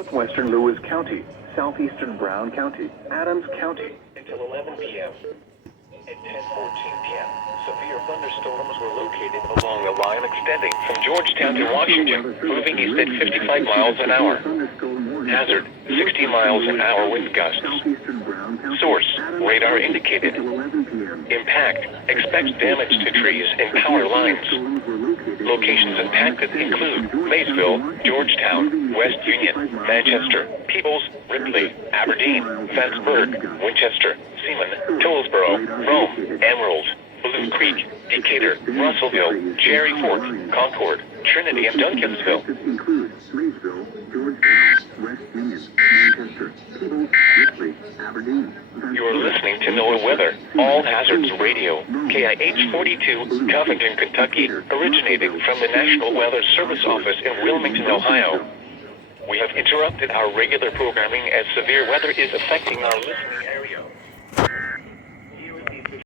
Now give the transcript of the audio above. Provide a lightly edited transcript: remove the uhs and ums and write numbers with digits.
Northwestern Lewis County, southeastern Brown County, Adams County. Until 11 p.m. At 10:14 p.m., severe thunderstorms were located along a line extending from Georgetown to Washington, moving east at 55 miles an hour. Hazard, 60 miles an hour wind gusts. Source, radar indicated. Impact, expect damage to trees and power lines. Locations impacted include Maysville, Georgetown, West Union, Manchester, Peebles, Ripley, Aberdeen, Vanceburg, Winchester, Seaman, Tollsboro, Rome, Emerald, Blue Creek, Decatur, Russellville, Cherry Fort, Concord, Trinity, and Duncansville. Maysville, Georgetown, West Union, Manchester, Peebles, Ripley, Aberdeen. You are listening to NOAA Weather, All Hazards Radio, KIH 42, Covington, Kentucky, originating from the National Weather Service Office in Wilmington, Ohio. We have interrupted our regular programming as severe weather is affecting our listening area.